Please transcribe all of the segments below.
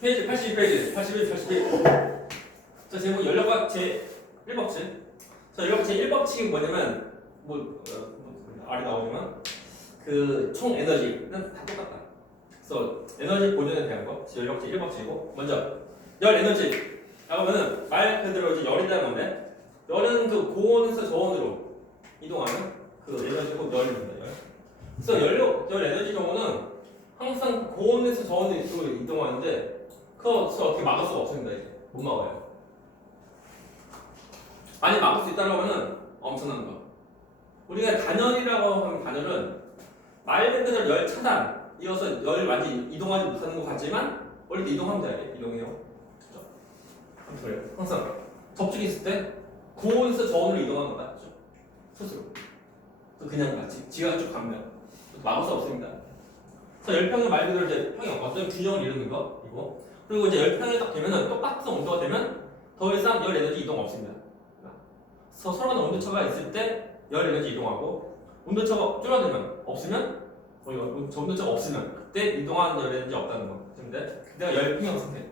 페이지 82페이지 81. 자, 제목 연료각 제 1법칙. 자, 연료각 제 1법칙이 뭐냐면 알이 나오지만 그 총 에너지는 다 똑같다. 그래서 에너지 보존에 대한 거, 연료각 제 1법칙이고 먼저 열 에너지. 그러면은 말 그대로 이제 열이라는 건데 열은 그 고온에서 저온으로 이동하는 그 에너지고 열입니다. 열. 그래서 열 에너지 경우는 항상 고온에서 저온으로 이동하는데 그거 어떻게 막을 수가 없습니다. 이제 못 막아요. 많이 막을 수 있다고 하면은 엄청난 거. 우리가 단열이라고 하면 단열은 말 그대로 열 차단 이어서 열 완전히 이동하지 못하는 것 같지만 원래 이동하면 돼. 이동해요. 그래요. 항상 접촉이 있을 때 고온에서 저온으로 이동하는 거다. 그렇죠? 스스로. 그냥 같이 지가 쭉 가면 막을 수 없습니다. 그래서 열평의 말 그대로 이제 평이 어떤 균형을 이루는 거 이거. 그리고 이제 열평이 딱 되면은 똑같은 온도가 되면 더 이상 열 에너지 이동 없습니다. 그래서 서로 간의 온도차가 있을 때 열 에너지 이동하고 온도차가 줄어들면 없으면 온도차가 없으면 그때 이동하는 열 에너지 없다는 거. 근데 내가 열평형 상태.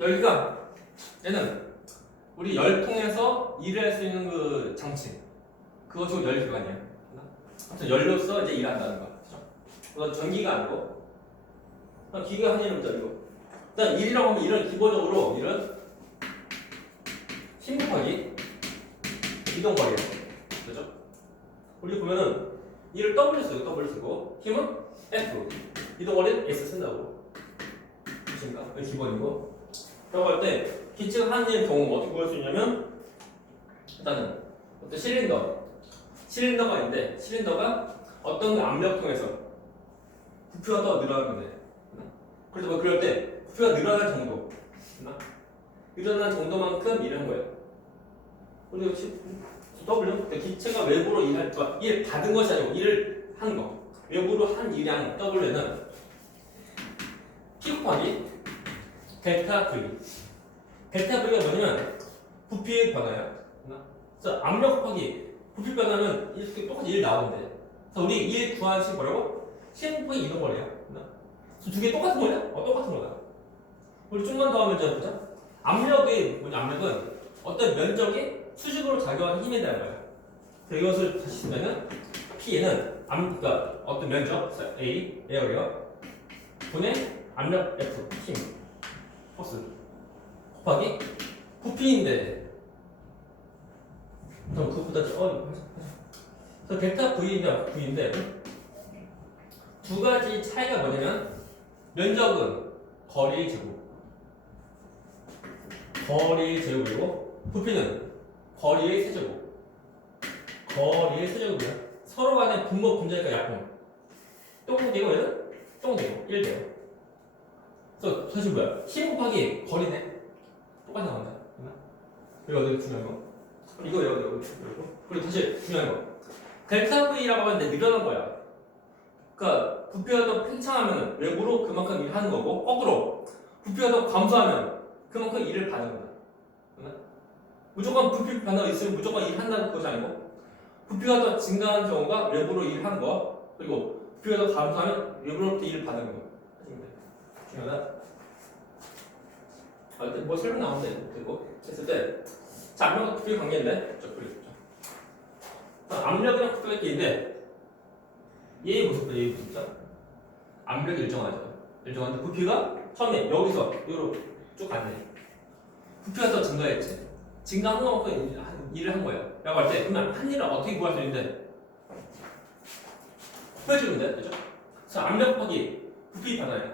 여기가 얘는 우리 열통에서 일을 할 수 있는 그 장치 그거 지금 열기관이야. 아무튼 열로서 이제 일한다는 거. 그건 전기가 아니고 기계가 하는 일은 이거. 일단 일이라고 하면 일은 기본적으로 일은 힘 곱하기 이동거리예요. 그렇죠? 우리 보면은 일을 W 쓰고 힘은 F 이동거리는 S 쓴다고. 그렇습니까? 이게 기본이고. 라고 할 때 기체가 하는 일 경우 어떻게 구할 수 있냐면 일단은 어떤 실린더가 있는데 실린더가 어떤 압력통에서 부피가 더 늘어나는 건데 그래서 뭐 그럴 때 부피가 늘어날 정도 늘어난 정도만큼 일을 한 거예요. 그리고 W 기체가 외부로 일 받은 것이 아니고 일을 한 거 외부로 한 일량 W는 P 곱하기 델타 V. 델타 V가 뭐냐면 부피의 변화야. 그래서 압력 곱하기 부피 변화는 이렇게 똑같이 1 나오는데. 그래서 우리 1 구하는 식 뭐라고? 신부의 이동 거리야. 두 개 똑같은 거냐? 똑같은 거다. 우리 좀만 더 하면 좀 보자. 압력은 어떤 면적이 수직으로 작용하는 힘에 대한 거야. 그래서 이것을 다시 쓰면은 P는 그러니까 어떤 면적 A 에어리어 분의 압력 F 힘 포스 곱하기 부피인데 그럼 그것보다 그래서 델타 V인데 두 가지 차이가 뭐냐면 면적은 거리의 제곱이고 부피는 거리의 세제곱이야. 서로 간의 분모 분자니까 약분 똥되고 얘는 똥되고 1돼요. 그래서 사실 뭐야? 힘 곱하기 거리네. 똑같이 나온다. 그리고 어디 중요한 거? 이거. 그리고 다시 중요한 거. 델타 V라고 하는데 늘어난 거야. 그러니까 부피가 더 팽창하면 외부로 그만큼 일을 하는 거고 거꾸로 부피가 더 감소하면 그만큼 일을 받는 거다. 무조건 부피 변화가 있으면 무조건 일한다는 것이 아니고 부피가 더 증가하는 경우가 외부로 일하는 거 그리고 부피가 더 감소하면 외부로부터 일을 받는 거. 중요하다. 뭐 설명 나오는데 그리고 했을 때 자, 압력과 부피의 관계인데 압력이랑 부피가 있는데 얘의 모습이죠. 압력이 일정한데 부피가 처음에 여기서 여기로 쭉 갔네. 부피가 더 증가했지. 증가한 것만큼 일을 한 거예요. 라고 할 때 그러면 한 일을 어떻게 구할 수 있는데 곱해주는데 그죠? 자, 압력 곱하기 부피 변화예요.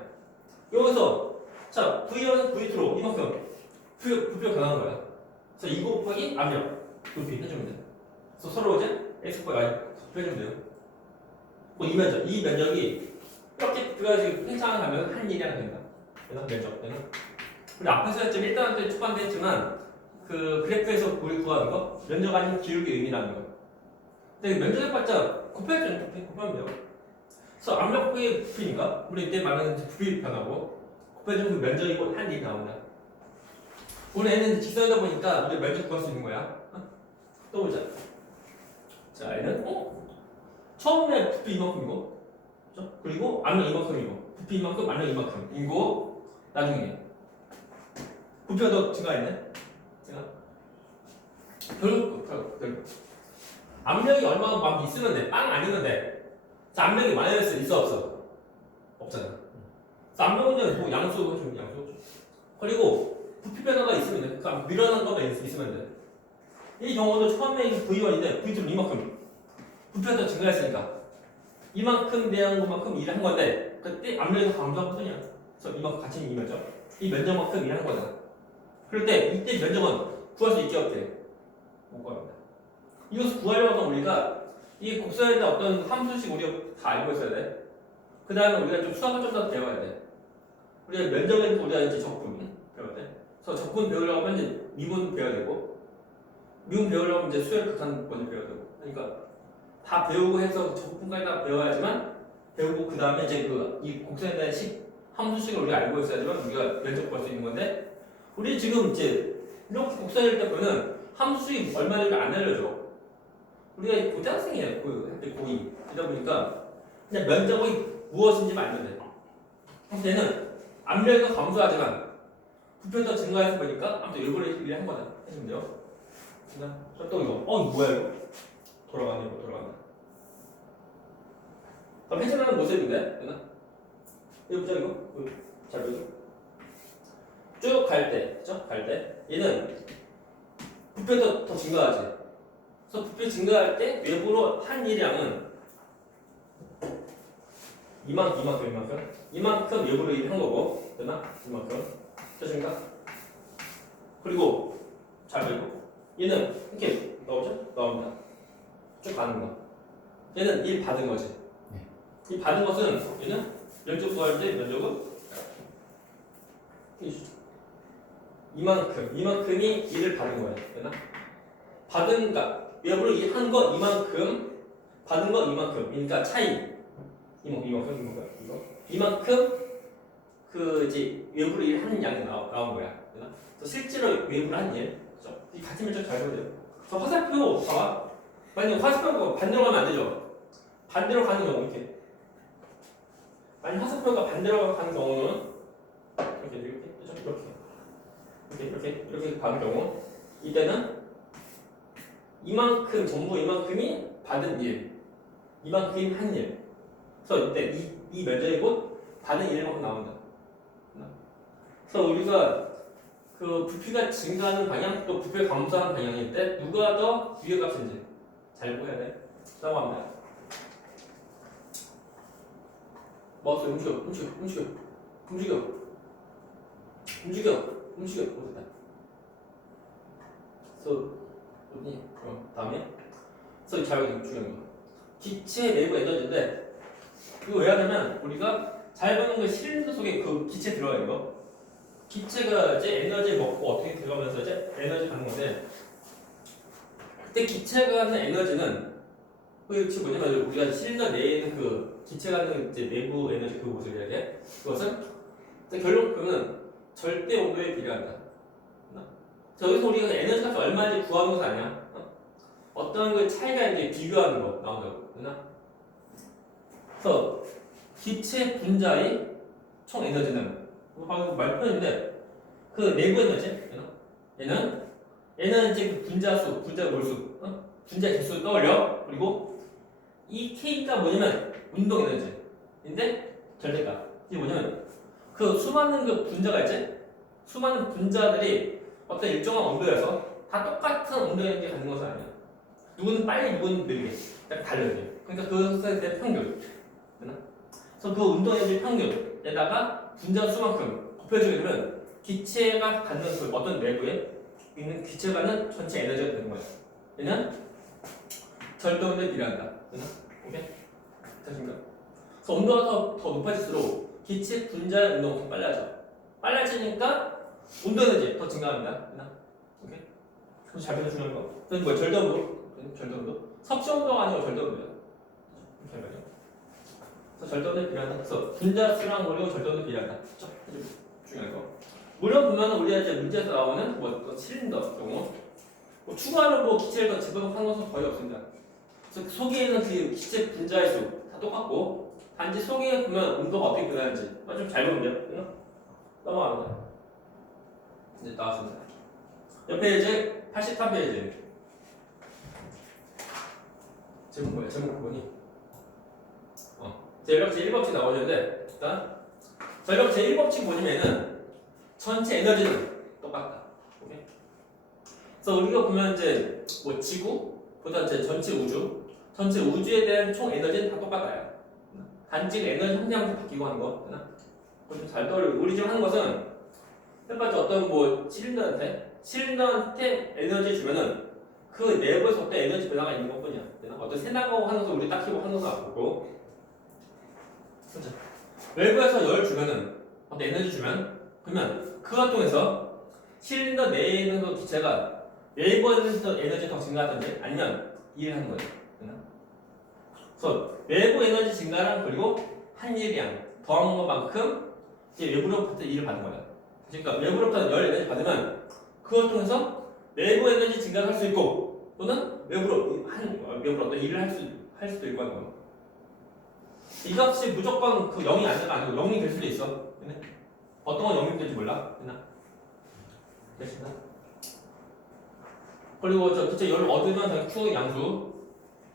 여기서 자, V1, V2로 이만큼 부피가 변하는 거야. 그래서 이거 곱하기 압력 부피 해주면 돼. 그래서 서로 이제 X 곱하기 Y 곱해주면 돼요. 이 면적이 이렇게 부피가 지금 팽창하면 한 일이 하나 된다. 면적되는. 우리 앞에서 했지만 일단 초반에 했지만 그 그래프에서 구하는 거 면적 아니면 기울기 의미라는 거. 근데 면적의 발자 곱하면 돼요. 그래서 압력 곱하기 부피니까 우리 이때 말하는 부피 변하고 곱해주면 그 면적이고 한 일이 나온다. 오늘 얘는 직선이다 보니까 우리 면적 구할 수 있는 거야. 또 보자. 자, 얘는 처음에 부피 이만큼이고, 그렇죠? 그리고 압력 이만큼이고, 부피 이만큼, 압력 이만큼이고, 나중에 부피가 더 증가했네. 제가 결국 압력이 얼마나 막 있으면 돼. 빵 아니면 돼. 자, 압력이 마이너스 있어 없어? 없잖아. 자, 압력은 뭐 양수. 그리고 부피 변화가 있으면 돼. 그러니까 밀어난 거가 있으면 돼. 이 경우도 처음에 V1인데 V2는 이만큼 부피가 더 증가했으니까 이만큼 대한 것만큼 일을 한 건데 그때 압력이 더 감소하거든요. 그래서 이만큼 같이 이 면적, 이 면적만큼 일을 한 거잖아. 그럴 때 이때 면적은 구할 수 있게 없대. 못 구합니다. 이것을 구하려고 하면 우리가 이 곡선에 대한 어떤 함수식 우리가 다 알고 있어야 돼. 그 다음에 우리가 좀 수학을 좀 더 배워야 돼. 우리가 면적에 우리가 이제 적분 배워야 돼. 그래서 적분 배우려고 하면 이제 미분 배워야 되고, 미분 배우려고 하면 이제 수열 극한 먼저 배워야 되고. 그러니까 다 배우고 해서 적분까지 다 배워야지만 배우고 그 다음에 이제 이 곡선에 대한 함수식을 우리가 알고 있어야지만 우리가 면적 구할 수 있는 건데, 우리 지금 이제 이렇게 곡선일 때 보면 함수식이 얼마인지 안 알려줘. 우리가 고등학생이에요. 고2. 그러다 보니까 그냥 면적이 무엇인지 알면 돼. 그래서 얘는 압력이 감소하지만 부피가 증가해서 보니까 아무튼 일부러 일을 한 거다. 해주면 돼요. 또 이거. 이거 뭐야 이거? 돌아가네. 그럼 해주는 모습인데? 이거 보자 이거. 잘 보죠? 쭉 갈 때, 그쵸? 갈 때. 얘는 부피가 더 증가하지. 그래서 부피 증가할 때 외부로 한 일량은 이만큼 외부로 일한 거고, 됐나? 이만큼. 됐습니까? 그리고 잘 보이고 얘는 이렇게 나옵니다. 쭉 가는 거. 얘는 1 받은 거지. 이 받은 것은 얘는 면적 구할 때 면적은 이만큼이 1을 받은 거야. 됐나? 받은 거 외부로 한 거 이만큼, 받은 거 이만큼. 그러니까 차이. 이만큼 그 이제 외부로 일하는 양이 나온 거야. 그래서 실제로 외부로 한 일, 그렇죠? 이 같은 면적 잘 보세요. 저 화살표 봐봐. 만약 화살표가 반대로 가면 안 되죠. 반대로 가는 경우 이렇게. 만약 화살표가 반대로 가는 경우는 이렇게 가는 경우, 이때는 이만큼 전부 이만큼이 받은 일, 이만큼이 한 일. 그래서 이때 이 면적이 곧 받은 일만큼 나온다. 그래서 우리가 그 부피가 증가하는 방향 또 부피가 감소하는 방향일 때 누가 더 유효값인지 잘 보여야 돼. 라고 합니다. 마우스 움직여. 됐다. 그래서 다음에 그래서 잘 중요한 거. 기체 내부 에너지인데 이거 왜 하냐면 우리가 잘 보는 거 실린더 속에 그 기체 들어가 있는 거. 기체가 이제 에너지 먹고 어떻게 들어가면서 이제 에너지 받는 건데, 그때 기체가 하는 에너지는 그게 뭐냐면 우리가 실린더 내에 있는 그 기체가 하는 이제 내부 에너지 그 모습이라 돼. 그것은 결론 그러면 절대 온도에 비례한다. 여기서 우리가 에너지 값이 얼마인지 구하는 것은 아니야. 어떤 그 차이가 이제 비교하는 거 나온다고. 그래서 기체 분자의 총 에너지는 방금 말표인데 그 내부 에너지 얘는 이제 그 분자수, 분자 몰수, 분자 개수 떠올려. 그리고 이 K가 뭐냐면 운동 에너지인데 절대값. 이게 뭐냐면 그 수많은 그 분자가 있지. 수많은 분자들이 어떤 일정한 온도에서 다 똑같은 온도 에너지 갖는 것은 아니야. 누구는 빨리, 누구는 느리게, 딱 달라요. 그러니까 그것에 대한 평균. 그래서 그 운동 에너지 평균에다가 분자 수만큼 곱해주게 되면 기체가 갖는 그 어떤 내부에 있는 기체가 갖는 전체 에너지가 되는 거야. 얘는 절대 온도에 비례한다. 오케이? 됐습니까? 그래서 온도가 더 높아질수록 기체 분자의 운동이 빨라지니까 온도 에너지 더 증가합니다. 오케이? 그래서 잘 보면 중요한 거. 그래서 뭐야? 절대 온도? 섭씨 온도가 아니고 절대 온도야. 잘 봐요. 그래서 절대 온도에 비례한다. 그래서 분자 수랑 그리고 절대 온도에 비례한다. 그렇죠? 중요한 거. 물론 보면 우리가 이제 문제에서 나오는 뭐 실린더 경우 뭐 추가로 뭐 기체를 더 집어넣는 것은 거의 없습니다. 그래서 속에는 그 기체 분자의 수 다 똑같고 단지 속에 보면 온도가 어떻게 변하는지 좀 잘 보면 돼요. 넘어가는 거야. 이제 나왔습니다. 옆에 이제 83페이지. 제목 뭐야? 제목 보니? 전력 제1법칙 나오는데 일단 전력 제1법칙 보시면은 전체 에너지는 똑같다. 오케이? 그래서 우리가 보면 이제 뭐 지구보다 이제 전체 우주에 대한 총 에너지는 다 똑같아요. 단지 에너지 함량부터 바뀌고 하는 거. 좀 잘 떠올리고 우리 지금 하는 것은 첫 번째 어떤 뭐 실린더한테 에너지 주면은 그 내부에서 어떤 에너지 변화가 있는 것뿐이야. 어떤 세나가고 하는 것을 우리 딱히 하는 거 아니고 그렇죠. 외부에서 열 주면은 어떤 에너지 주면 그러면 그것 통해서 실린더 내에 있는 그 기체가 외부에서 에너지 더 증가하든지 아니면 일을 하는 거예요. 그래서 외부 에너지 증가랑 그리고 한일량 더한 것만큼 이제 외부로부터 일을 받는 거예요. 그러니까 외부로부터 열 에너지 받으면 그걸 통해서 내부 에너지 증가를 할 수 있고 또는 외부로 어떤 일을 할 수도 있고 하는 거예요. 이 값이 무조건 그 0이 아니고 0이 될 수도 있어. 어떤 건 0이 될지 몰라. 됐습니다. 그리고 저 기체 열을 얻으면 Q 양수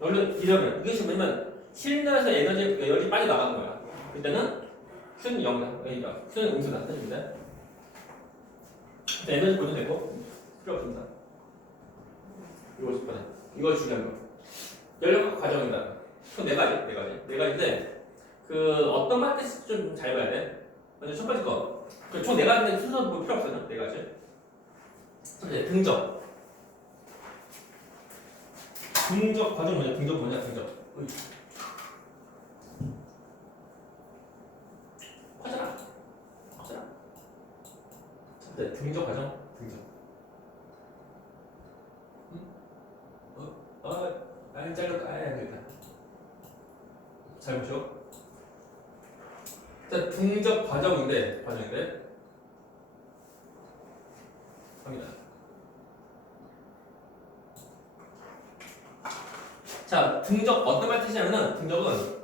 열을 잃으면 이게 지금 왜냐면 실린더에서 열이 빨리 나가는 거야. 그때는 Q는 0이다. 그러니까 Q는 음수다. 뜻입니다. 에너지 보존 되고 필요 없습니다. 이거 중요한 거. 연력 과정이다. 총 네 가지인데 그 어떤 마트스 좀 잘 봐야 돼. 먼저 첫 번째 거. 총 네 가지인데 순서 뭐 필요 없어요. 네 가지. 첫째 등적. 등적 과정 뭐냐? 등적. 커져라. 첫째 등적 과정. 되겠다. 잘 보시오. 자, 등적 과정인데 갑니다. 자, 등적 어떤 말 뜻이냐면은 등적은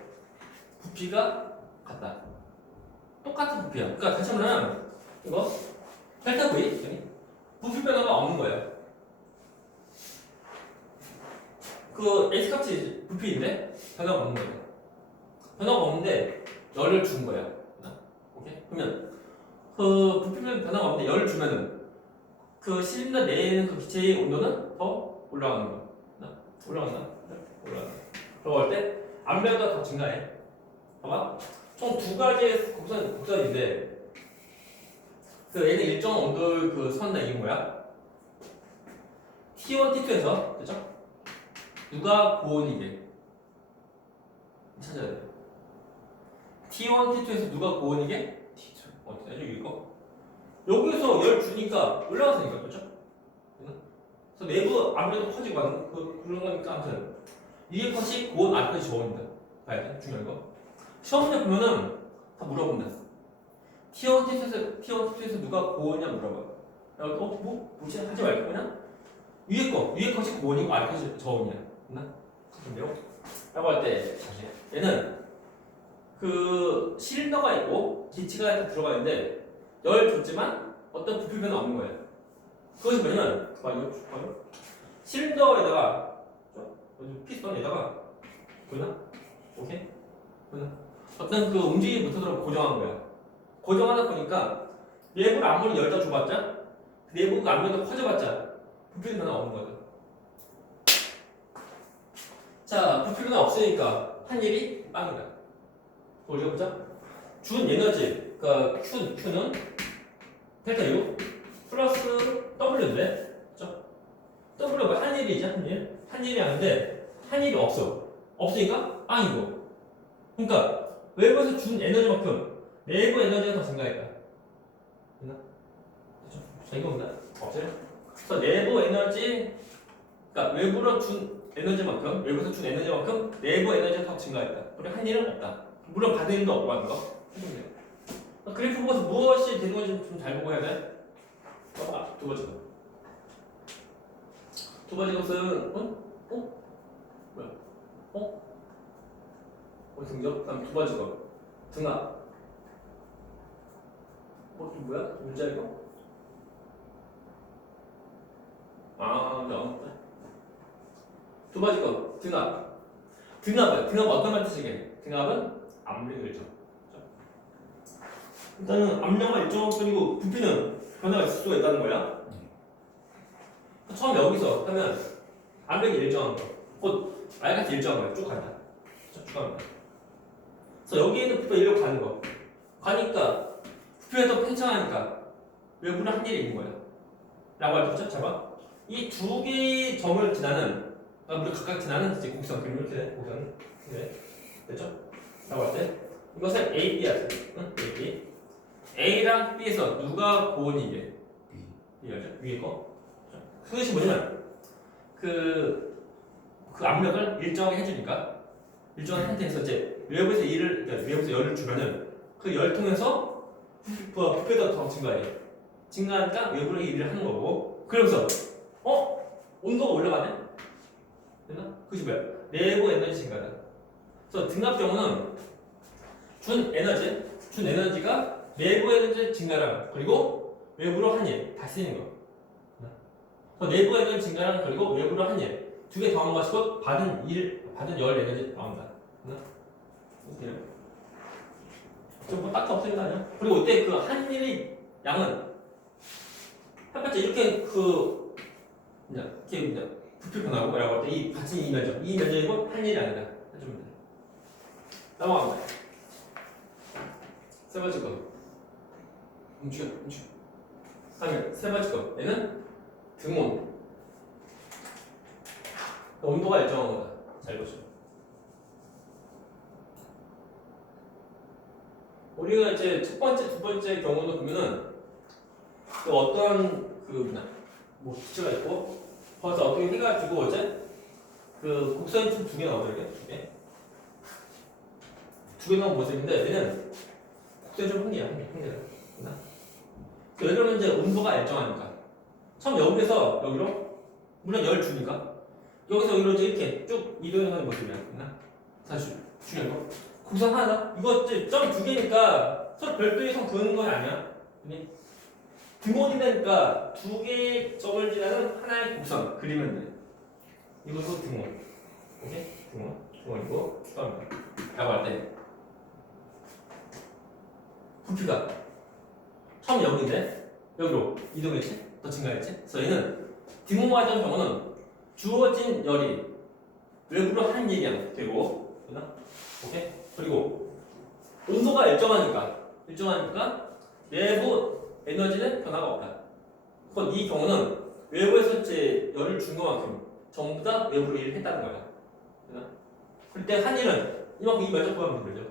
부피가 같다. 똑같은 부피야. 그러니까 다시 말하면 이거 델타 V 부피 변화가 없는 거예요. 그 X값이 부피인데 변화가 없는 거예요. 변화가 없는데 열을 준 거예요. 오케이? 그러면 그 부피 변화가 없는데 열을 주면은 그 실린더 내에 있는 그 기체의 온도는 더 올라가는 거야. 올라간다. 그럴 때 암배가 더 증가해. 봐봐. 총 두 가지의 곡선인데 그 얘는 일정 온도를 그 선다 이긴 거야. T1, T2에서 그죠? 누가 고온이게 찾아야 돼. T1, T2에서 누가 고온이게? T2. 어떻게 하죠 이거? 여기서 열 주니까 올라가서니까 그렇죠? 그래서 내부 아무래도 커지고 하는 그런 거니까 아무튼 위에 컷이 고온, 아래 컷이 저온이다. 봐야 돼. 중요한 거. 시험 문제 보면은 다 물어본다. T1, T2에서 누가 고온이냐 물어봐. 뭐지? 하지 말고 그냥 위에 컷이 고온이고 아래 컷이 저온이야. 됐나? 근데요? 라고 할 때 얘는 그 실린더가 있고 기체가 들어가 있는데 열 줬지만 어떤 부피 변화 없는 거예요. 그것이 뭐냐면 이거 실린더에다가 피스톤에다가 보이나? 오케이? 보이나? 어떤 그 움직임이 못하도록 고정한 거야. 고정하다 보니까 내부를 아무리 열다 줘봤자 내부가 아무래도 커져봤자 부피 변화 없는 거거든. 자, 부피 변화 없으니까 한 일이 빵이다. 우리가 보자. 준 에너지, 그러니까 Q는 델타 U 플러스 W인데, 그렇죠? W가 한 일이지, 한 일이 아닌데 한 일이 없으니까 빵이고. 그러니까 외부에서 준 에너지만큼 내부 에너지가 더 증가했다. 됐나? 그렇죠? 자, 이거 뭔가 없어요? 그래서 내부 에너지, 그러니까 외부에서 준 에너지만큼 내부 에너지가 더 증가했다. 그리고 한 일은 없다. 물론 받은 일도 없고 하는 거. 해주면 돼요. 그래프 보고서 무엇이 되는 건지 좀 잘 보고 해야 돼. 두 번째 거. 두 번째 것은 뭐야? 등적? 그다음 두 번째 거. 등압. 뭐야? 문자 이거? 아, 네. 두 번째 거 등압. 등압은 어떤 말 뜻이게? 등압은 압력 일정. 일단은 압력과 일정 그리고 부피는 변화가 있을 수가 있다는 거야. 처음 여기서 하면 압력이 일정한 거, 곧 알같이 일정한 거야. 쭉 간다. 쭉 갑니다. 그래서 여기에는 부피가 이리로 가는 거. 가니까 부피가 더 팽창하니까 외부는 한 일이 있는 거야. 라고 알겠죠? 잘 봐. 이 두 개의 점을 지나는, 우리 각각 지나는 이제 곡선 그림 이렇게 돼. 곡선. 네. 됐죠? 라고 할 때 이것을 A, B 하자. 응? A, B. A랑 B에서 누가 고온이게? B 알죠? 위에 거. 그것이 뭐냐면 그 압력을 일정하게 해주니까 일정한 상태에서 이제 외부에서 그러니까 외부에서 열을 주면은 그 열 통해서 부피가 더 증가해. 증가하니까 외부로 일을 하는 거고. 그러면서 온도가 올라가네? 됐나? 그것이 뭐야? 내부 에너지 증가다. 그래서 등압 경우는 준 에너지가 내부 에너지 증가랑 그리고 외부로 한 일 다 쓰이는 거. 그래서 내부 에너지 증가랑 그리고 외부로 한 일 두 개 더한 것이고 받은 열 에너지 나온다. 좀뭐 딱히 없으니거 아니야? 그리고 이때 그 한 일의 양은 한 번째 이렇게 이렇게 부피 변화고 라고 할 때 이 같은 이 면적이고 한 일이 아니다. 해주면 돼. 넘어갑니다. 세 번째 거. 움직여. 다음에 세 번째 거. 얘는 등온. 온도가 일정한 거다. 잘 보시죠. 우리가 이제 첫 번째, 두 번째 경우도 보면은 또 어떤 뭐 수치가 있고 거기서 어떻게 해가지고 이제 그 곡선이 총 두 개 나오죠. 이렇게 두 개 나온 모습인데 얘는 곡선이 좀 흥미야. 왜냐면 이제 온도가 일정하니까 처음 여기서 여기로 물론 열 주니까 여기서 여기로 이제 이렇게 쭉 이동하는 모습이야. 사실 중요한 거 곡선 하나 이거 이제 점 두 개니까 서로 별도의 선 그는 건 아니야. 등온이 되니까 두 개의 점을 지나는 하나의 곡선 그리면 돼. 이것도 등온. 오케이? 등온이고 축하합니다. 라고 할 때 부피가 처음 여기인데 여기로 이동했지? 더 증가했지? 그래서 얘는 등온 과정 경우는 주어진 열이 외부로 한 일량 되고 오케이? 그리고 온도가 일정하니까 내부 에너지는 변화가 없다. 그럼 이 경우는 외부에서 이제 열을 준 것만큼 전부 다 외부로 일을 했다는 거야. 그럴 때 한 일은 이만큼 이 면적 구하면 되죠.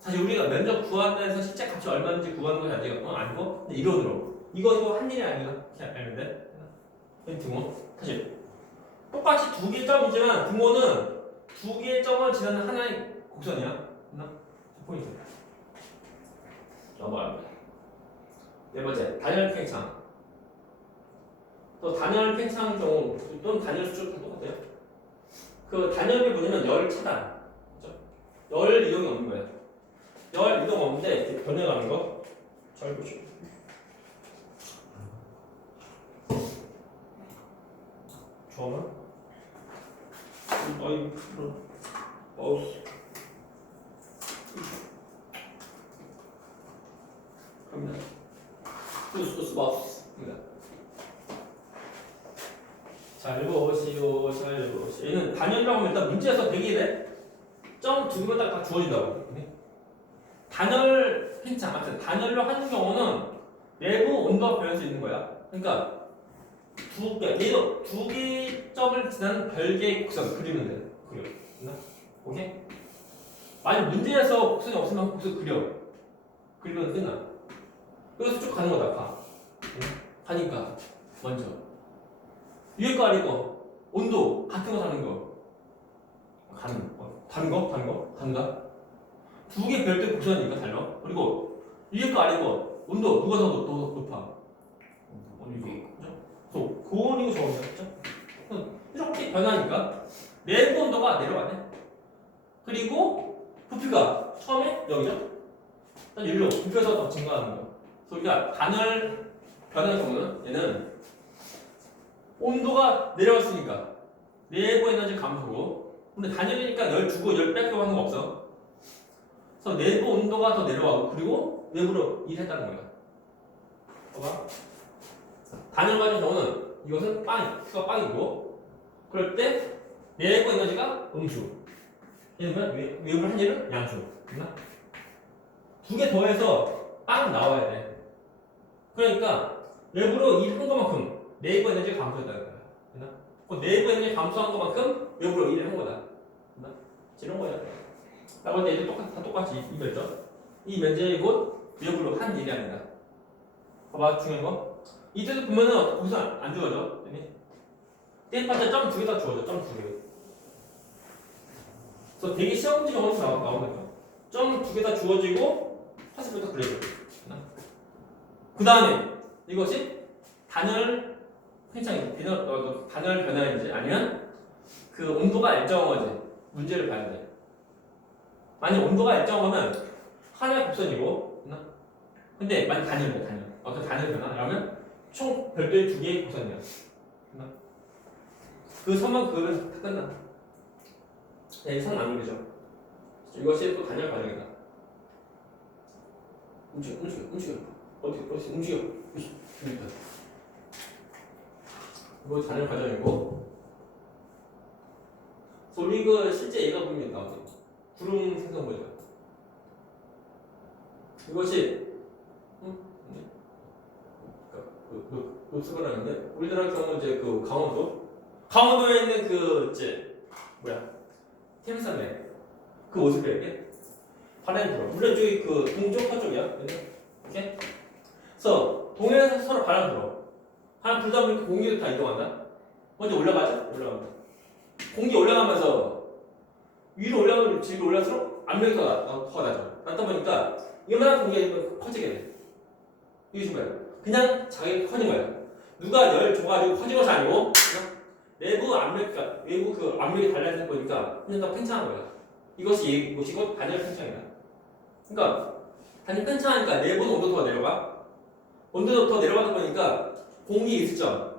사실 우리가 면적 구한다 해서 실제 값이 얼마인지 구하는 건 아니고 아니고 이론으로 이거 한 일이 아니라 그냥 알면 돼. 등온 사실 똑같이 두 개의 점이지만 등온은 두 개의 점을 지나는 하나의 곡선이야. 포인트. 넘어갑니다. 네 번째, 단열 팽창. 또 단열 팽창 경우 또는 단열 수축도 똑같아요. 그 단열이 뭐냐면 열 차단. 그렇죠? 열 이동이 없는 거예요. 열 이동 없는데 이렇게 변해가는 거. 잘 보시고. 좋아만. 마우스. 갑니다. 마우스입니다. 잘 보시오. 얘는 단열이라고 하면 일단 문제에서 되게 돼. 점 두 개가 다 주어진다고. 단열 팽창 같은 단열로 하는 경우는 내부 온도가 변할 수 있는 거야. 그러니까 두 개 점을 지나는 별개의 곡선 그리면 돼. 오케이? 만약 문제에서 곡선이 없으면 곡선 그리면 끝나. 여기서 쭉 가는 거다. 가니까 먼저 위에 거 아래 거 온도 같은 거 사는 거 다른가? 두 개 별도의 곡선이니까 달라. 그리고 위에 거 아래 거 온도 누가 더 높아? 이거 그죠? 고온이고 저온이죠. 그죠? 이렇게 변하니까 내부 온도가 내려가네. 그리고 부피가 처음에 여기죠? 일로 부피가 더 증가하는 거. 우리가 단열 변하는 경우는 얘는 온도가 내려갔으니까 내부 에너지 감소고, 근데 단열이니까 열 주고 열 뺏고 하는 거 없어. 그래서 내부 온도가 더 내려가고 그리고 외부로 일했다는 거야. 봐봐. 단열 가진 경우는 이것은 Q가 빵이고, 그럴 때 내부 에너지가 음수. 얘는 외부를 한 일은 양수. 두 개 더해서 빵 나와야 돼. 그러니까 외부로 일한 것만큼 내부 에너지가 감소했다는 거야. 그 내부 에너지 감소한 것만큼 외부로 일을 한 거다. 이런 거야. 라고 할 때 얘도 다 똑같이 이 결정. 이 면적이 곧 외부로 한 일이 아니다. 봐봐, 중요한 거. 이때도 보면은 거기서 안 주어져. 떼봤자 점 두 개 다 주어져. 점 두 개. 그래서 되게 시험 문제 경우도 나오거든요. 점 두 개 다 주어지고 화살표도 그려져. 그 다음에 이것이 단열 팽창이 단열 변화인지 아니면 그 온도가 일정한 거지. 문제를 봐야 돼. 만약 온도가 일정하면 하나의 곡선이고, 근데 만약 단열이야, 단열. 어떤 단열 변화라면 총 별도의 두 개의 곡선이야. 그 선만 그으면 다 끝나. 네, 선 안 그리죠. 이것이 또 단열 과정이다. 움직여. 어디 움직여. 이거 단열 과정이고, 우리 이거 실제 얘가 보면 나오죠. 구름 생성 보죠. 이것이 노스가라는데 우리나라 경우 이제 그 강원도에 있는 그 이제 태백산맥 그 모습이야 이게. 바람이 불어. 물론 저기 그 동쪽 서쪽이야. 이렇게. 그래서 동해에서 서로 바람 불어. 바람 불다 보니까 공기도 다 이동한다. 먼저 올라가죠. 올라간다. 공기 올라가면서 위로 올라가면 지금 올라갈수록 압력이 더 나죠. 나다 보니까 이만한 공기가 커지게 돼. 이게 뭐야? 그냥 자기가 커진 거야. 누가 열 줘가지고 커진 것이 아니고 내부 압력과 외부 그 압력이 달라지는 거니까 그냥 더 팽창한 거야. 이것이 곧 단열 팽창이다. 그러니까 단열 팽창하니까 내부는 온도도 더 내려가. 온도도 더 내려가다 보니까 공기 일수점에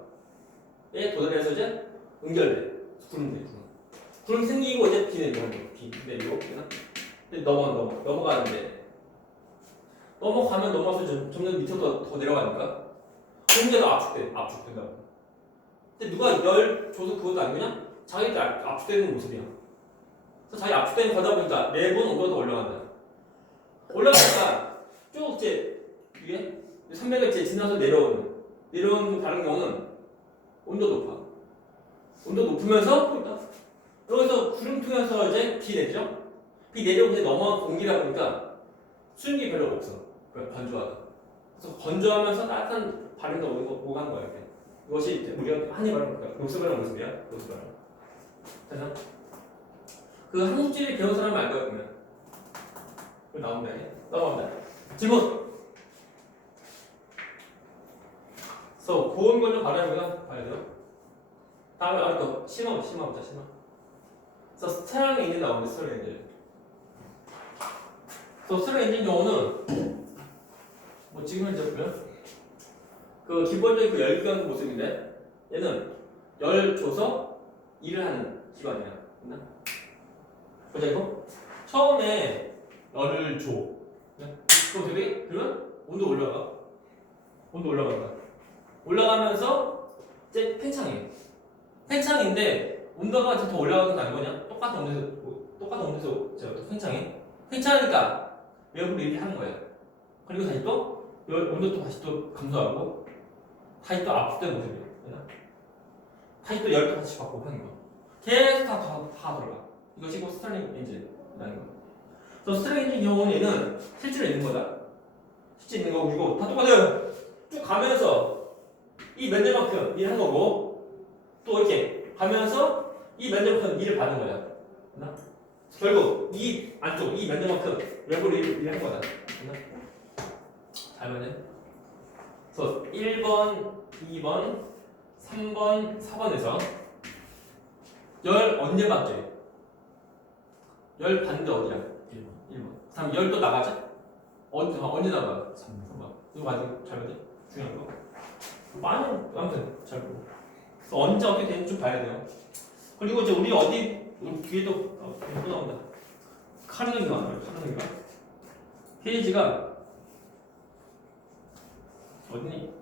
도달해서 이제 응결돼. 구름 생기고 이제 비 내리고 근데 넘어가는데 넘어가면 넘어가서 점점 밑으로 더 내려가니까 공기가 압축된다고. 근데 누가 열 줘서 그것도 아니냐? 자기도 압축되는 모습이야. 그래서 자기 압축되는 거다 보니까 내부는 온도가 더 올라간다. 올라가니까 쭉 이제 위에 산맥을 이제 지나서 내려오는 다른 경우는 온도 높아. 온도 높으면서 여기서 구름 통해서 이제 비 내리죠? 비 내려오고 이제 넘어간 공기다 보니까 수증기 별로 없어. 건조하다. 그래서 건조하면서 따뜻한 바람이 오고 가는 거야. 이렇게. 이것이 이제 우리가 흔히 말하는 녹스바람 모습이야. 녹스바람. 됐나? 그 한국지리 배운 사람은 알 거야, 보면. 이거 나온다. 넘어간다. 질문! 그래서 고온 건조 바람이가 봐야 돼요. 다음에 또 심화. 그래서 스테랑 엔진 나오는데 스테랑 엔진. 그래서 스테랑 엔진 경우는 뭐 지금 현재 그 기본적인 그 열기관 모습인데 얘는 열 줘서 일을 하는 기관이야. 맞나? 보자 이거. 처음에 열을 줘. 그럼 어떻게? 그러면 온도 올라간다. 올라가면서 이제 팽창인데 온도가 더 올라가는 거 아니거냐? 똑같은 온도에서 제가 또 팽창하니까 외부로 일을 하는 거예요. 그리고 다시 또 온도 다시 또 감소하고 다시 또 압축된 모습이에요. 다시 또 열도 다시 받고 하는 거. 계속 다 돌아가. 이것이 곧 스타링 엔진이라는 거. 그래서 스타링 엔진 경우는 얘는 실제로 있는 거다. 실제 있는 거고 이거 다 똑같아요. 쭉 가면서 이 면적만큼 일을 한 거고 또 이렇게 가면서 이 면적만큼 일을 받은 거야. 결국 이 안쪽 이 면적만큼 외부로 일을 한 거다. 잘 맞네. 그래서 1번, 2번, 3번, 4번에서 열 언제 받게? 열 받는데 어디야? 1번. 다음 열 또 나가자? 언제 나가? 3번. 이거 맞아? 잘 맞아? 중요한 거. 많이 아무튼 잘 보고. 그래서 언제 어떻게 되는지 좀 봐야 돼요. 그리고 이제 우리 우리 뒤에도 또 나온다. 카르네기가 나와요. 카르네기가 페이지가 어디니?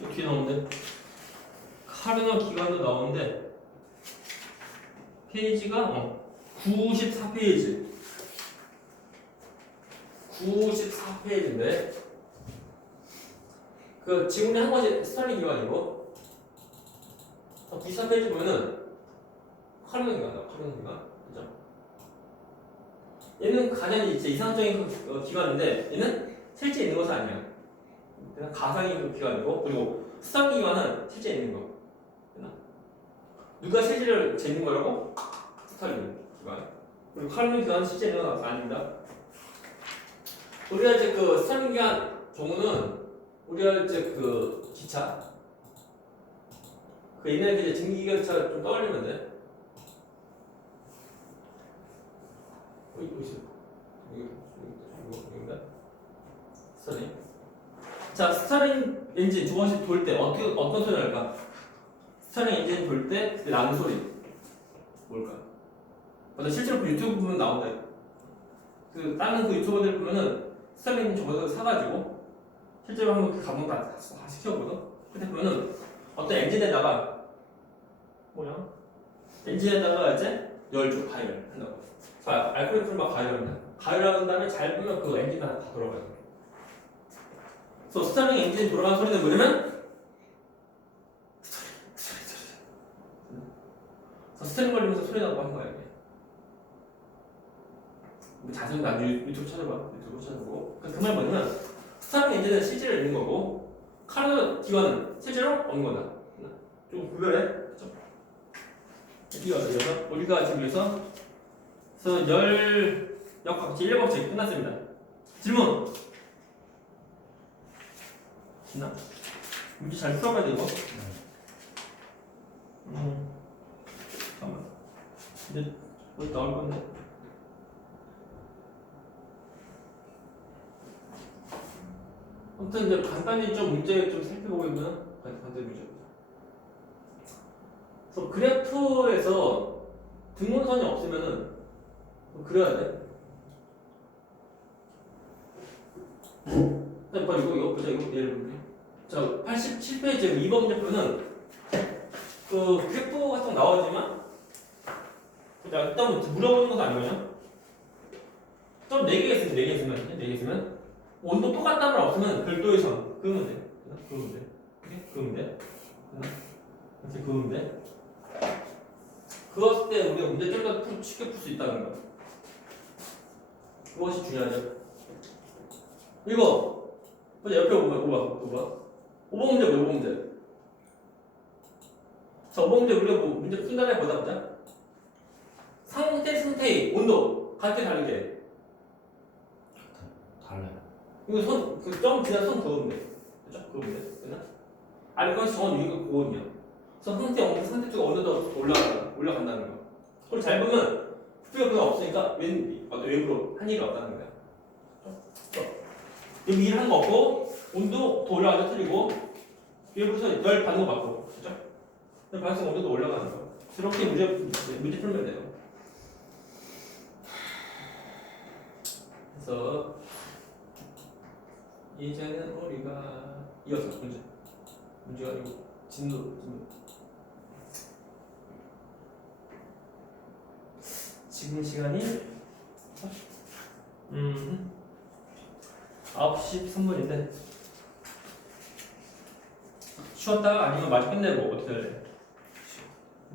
저 뒤에 나오는데 카르네 기간도 나오는데 페이지가 94페이지. 94페이지인데 그 지금 한 가지 스타일링 기간이고 94페이지 보면은 카르네 기간이다. 카르네 기간. 그죠? 얘는 가장 이제 이상적인 기간인데 얘는 실제 있는 것은 아니야. 그냥 가상의 기간이고 그리고 스타일링 기간은 실제 있는 거. 누가 실제를 재는 거라고? 스타일링 기간. 그리고 카르네 기간은 실제 있는 건 아닙니다. 우리가 이제 그 스타일링 기간 경우는 우리가 이제 그 기차 그 옛날에 이제 증기기관차 좀 떠올리면 돼. 어디 있어? 여기인가? 스타링. 자, 스타링 엔진 두 번씩 돌 때 어떤 소리 날까? 스타링 엔진 돌 때 그때 나는 소리 뭘까? 맞아, 실제로 그 유튜브 보면 나온다. 그 다른 그 유튜버들 보면은 스타링 저거 사가지고 실제로 한번 그 감독 다 시켜보거든. 근데 보면은 어떤 엔진에다가 뭐냐? 엔진에다가 이제 열주 가열 한다고. 알코올 풀만 가열합니다. 가열한 다음에 잘 보면 그 엔진 다 돌아가요. 그래서 스타링 엔진 돌아가는 소리는 뭐냐면 스타링 걸리면서 소리 나고 하는 거야 이게. 자세히 나중에 유튜브 찾아봐. 유튜브 찾아보고. 그 말 뭐냐면 스타링 엔진은 실제로 있는 거고 카르네 기관은 실제로 없는 거다. 좀 구별해. 그렇죠? 이어서 우리가 지금 여기서 열 역학지 1법칙 끝났습니다. 질문. 지나. 문제 잘 풀어봐야 돼 이거. 잠깐만. 이제 어디 나올 건데. 아무튼 이제 간단히 좀 문제 좀 살펴보면 간단히 문제. 그래서 그래프에서 등분선이 없으면은 그려야 돼. 이거 보자. 이거 예를 들면 자 87페이지 2번 문제표는 그 그래프 같은 거 나오지만 자 일단 물어보는 것은 아니거든요. 좀 4개 있으면 4개 있으면 4개 있으면 온도 똑같다는 말 없으면 별도의 선 그으면 돼. 그으면 돼. 그으면 돼. 이렇게 그으면 돼. 그었을 때 우리가 문제 좀 더 쉽게 풀 수 있다는 거. 그것이 중요하죠. 이거 보자. 옆에 보면 5번 문제 뭐야? 5번 문제. 자, 5번 문제 우리가 뭐 문제 푼 다음에 보자. 상태의 온도 같게 다르게. 달라요. 이거 점 지나 선 그으면 돼. 그죠? 그으면 돼. 됐나? 아니 그건 전 위가 고온이야. 그래서 상태 쪽에 어느 더 올라간다는 거. 그걸 잘 보면 부피가 그거 없으니까 외부로 한 일이 없다는 거야. 여기 일을 하는 거 없고 온도 더 올라가서 틀리고 외부에서 열 받는 거 맞고 그죠? 열 받는 온도도 올라가는 거. 이렇게 문제 풀면 돼요. 그래서 이제는 우리가 이어서 문제가 아니고 진도. 지금 시간이 9시 13분인데 쉬었다가 아니면 마저 끝내고 어떻게 해야 돼?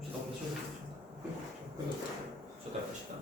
쉬었다. 쉬었다. 쉬었다.